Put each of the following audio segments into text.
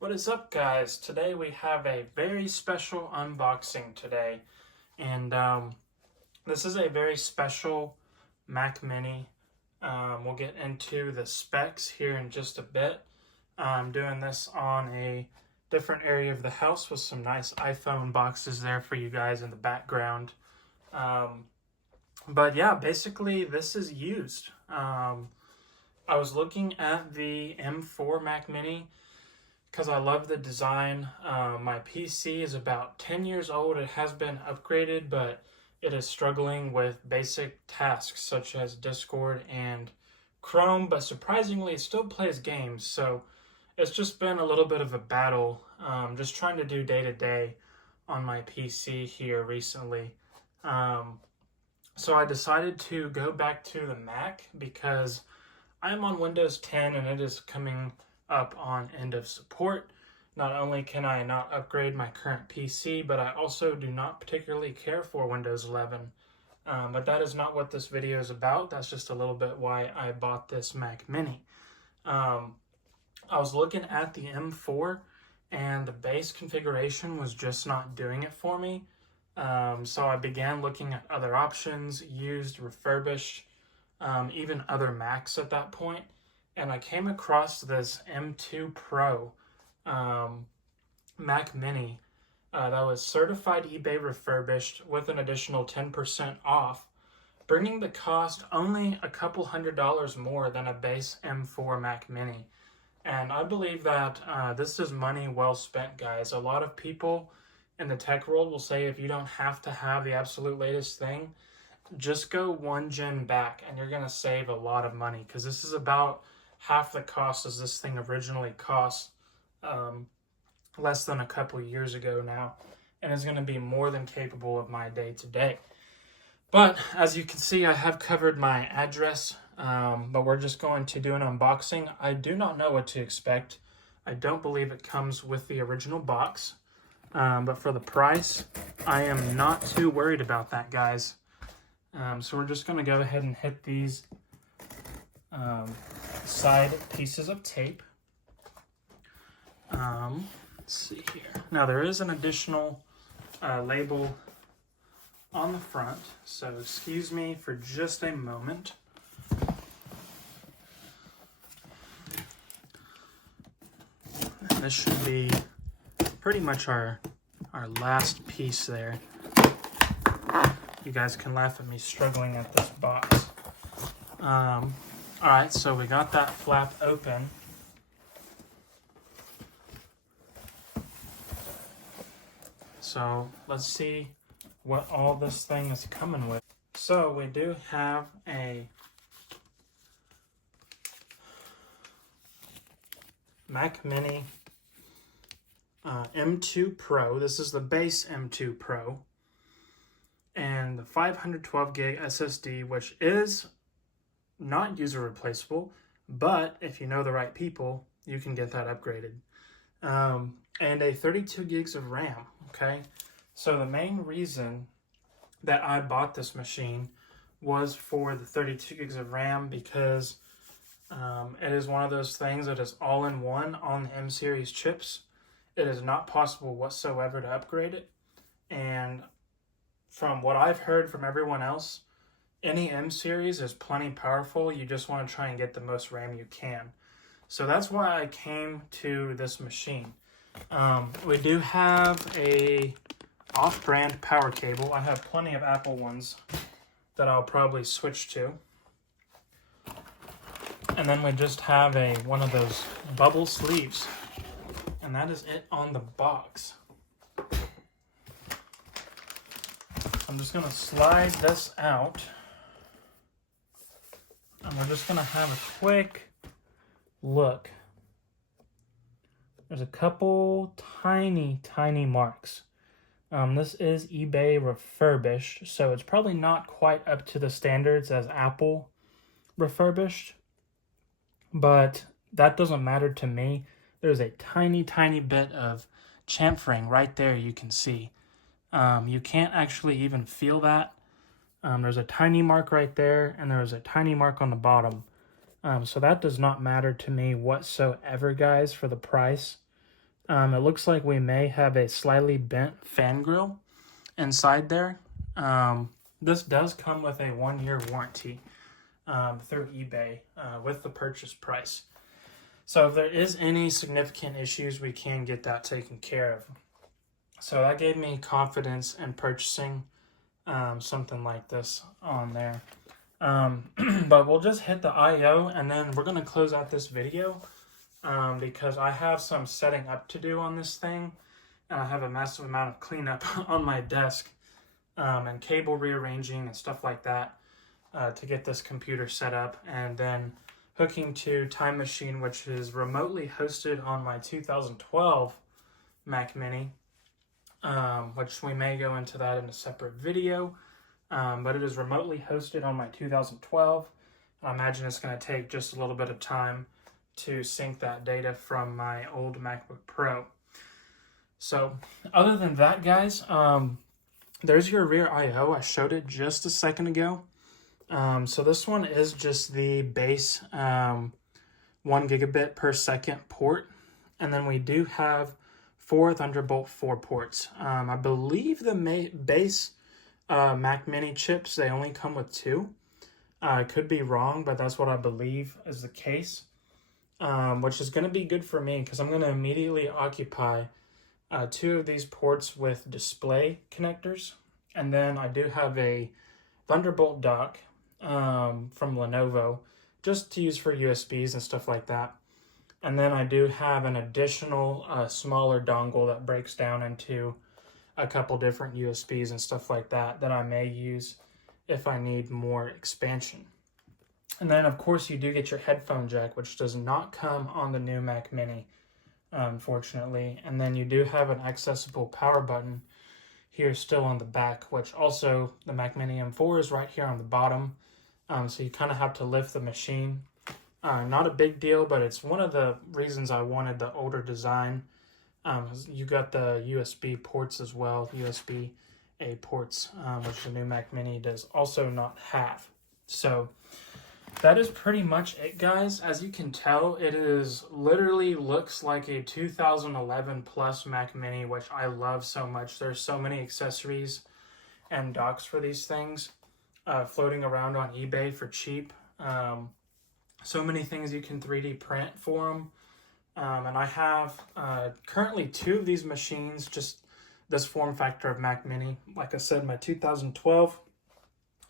What is up, guys? Today we have a very special unboxing today, and this is a very special Mac Mini. We'll get into the specs here in just a bit. I'm doing this on a different area of the house with some nice iPhone boxes there for you guys in the background. But yeah, basically this is used. I was looking at the M4 Mac Mini because I love the design. My PC is about 10 years old. It has been upgraded, but it is struggling with basic tasks such as Discord and Chrome, but surprisingly, it still plays games. So it's just been a little bit of a battle, just trying to do day to day on my PC here recently. So I decided to go back to the Mac because I'm on Windows 10 and it is coming up on end of support. Not only can I not upgrade my current PC, but I also do not particularly care for Windows 11. But that is not what this video is about. That's just a little bit why I bought this Mac Mini. I was looking at the M4 and the base configuration was just not doing it for me. So I began looking at other options, used, refurbished, even other Macs at that point. And I came across this M2 Pro Mac Mini that was certified eBay refurbished with an additional 10% off, bringing the cost only a couple $100 more than a base M4 Mac Mini. And I believe that this is money well spent, guys. A lot of people in the tech world will say if you don't have to have the absolute latest thing, just go one gen back and you're going to save a lot of money, because this is about half the cost as this thing originally cost less than a couple years ago now, and is going to be more than capable of my day-to-day. But as you can see, I have covered my address, but we're just going to do an unboxing. I do not know what to expect. I don't believe it comes with the original box, but for the price, I am not too worried about that, guys. So we're just going to go ahead and hit these side pieces of tape. Let's see here. Now there is an additional label on the front, so excuse me for just a moment. And this should be pretty much our last piece there. You guys can laugh at me struggling at this box. Alright, so we got that flap open. So let's see what all this thing is coming with. So we do have a Mac Mini M2 Pro. This is the base M2 Pro. And the 512 gig SSD, which is not user replaceable, but if you know the right people, you can get that upgraded. And a 32 gigs of RAM, okay? So the main reason that I bought this machine was for the 32 gigs of RAM, because it is one of those things that is all-in-one on the M-series chips. It is not possible whatsoever to upgrade it. And from what I've heard from everyone else, any M-series is plenty powerful. You just want to try and get the most RAM you can. So that's why I came to this machine. We do have a off-brand power cable. I have plenty of Apple ones that I'll probably switch to. And then we just have one of those bubble sleeves. And that is it on the box. I'm just going to slide this out. And we're just going to have a quick look. There's a couple tiny marks. This is eBay refurbished, so it's probably not quite up to the standards as Apple refurbished. But that doesn't matter to me. There's a tiny bit of chamfering right there you can see. You can't actually even feel that. There's a tiny mark right there, and there's a tiny mark on the bottom. So that does not matter to me whatsoever, guys, for the price. It looks like we may have a slightly bent fan grill inside there. This does come with a 1-year warranty through eBay with the purchase price. So if there is any significant issues, we can get that taken care of. So that gave me confidence in purchasing something like this on there. But we'll just hit the IO and then we're going to close out this video because I have some setting up to do on this thing, and I have a massive amount of cleanup on my desk and cable rearranging and stuff like that to get this computer set up, and then hooking to Time Machine, which is remotely hosted on my 2012 Mac Mini, which we may go into that in a separate video. But it is remotely hosted on my 2012. I imagine it's going to take just a little bit of time to sync that data from my old MacBook Pro. So other than that, guys, there's your rear I/O. I showed it just a second ago. So this one is just the base 1 gigabit per second port. And then we do have 4 Thunderbolt 4 ports. I believe the base Mac Mini chips, they only come with 2. I could be wrong, but that's what I believe is the case, which is going to be good for me because I'm going to immediately occupy 2 of these ports with display connectors. And then I do have a Thunderbolt dock from Lenovo just to use for USBs and stuff like that. And then I do have an additional smaller dongle that breaks down into a couple different USBs and stuff like that that I may use if I need more expansion. And then of course you do get your headphone jack, which does not come on the new Mac Mini, unfortunately. And then you do have an accessible power button here still on the back, which also the Mac Mini M4 is right here on the bottom. So you kind of have to lift the machine. Not a big deal, but it's one of the reasons I wanted the older design. You got the USB ports as well, USB-A ports, which the new Mac Mini does also not have. So that is pretty much it, guys. As you can tell, it is literally looks like a 2011 plus Mac Mini, which I love so much. There's so many accessories and docks for these things floating around on eBay for cheap. So many things you can 3D print for them. And I have currently 2 of these machines, just this form factor of Mac Mini. Like I said, my 2012.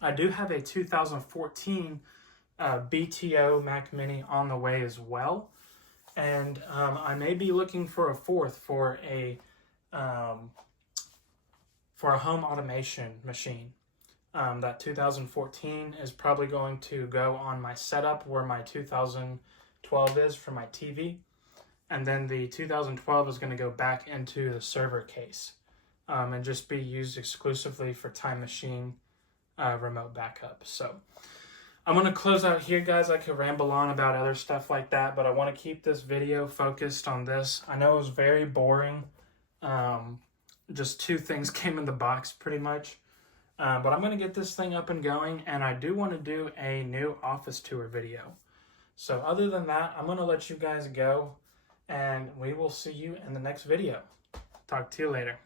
I do have a 2014 BTO Mac Mini on the way as well. And I may be looking for a 4th for a home automation machine. That 2014 is probably going to go on my setup where my 2012 is for my TV. And then the 2012 is going to go back into the server case and just be used exclusively for Time Machine remote backup. So I'm going to close out here, guys. I could ramble on about other stuff like that, but I want to keep this video focused on this. I know it was very boring. Just 2 things came in the box pretty much. But I'm going to get this thing up and going, and I do want to do a new office tour video. So other than that, I'm going to let you guys go, and we will see you in the next video. Talk to you later.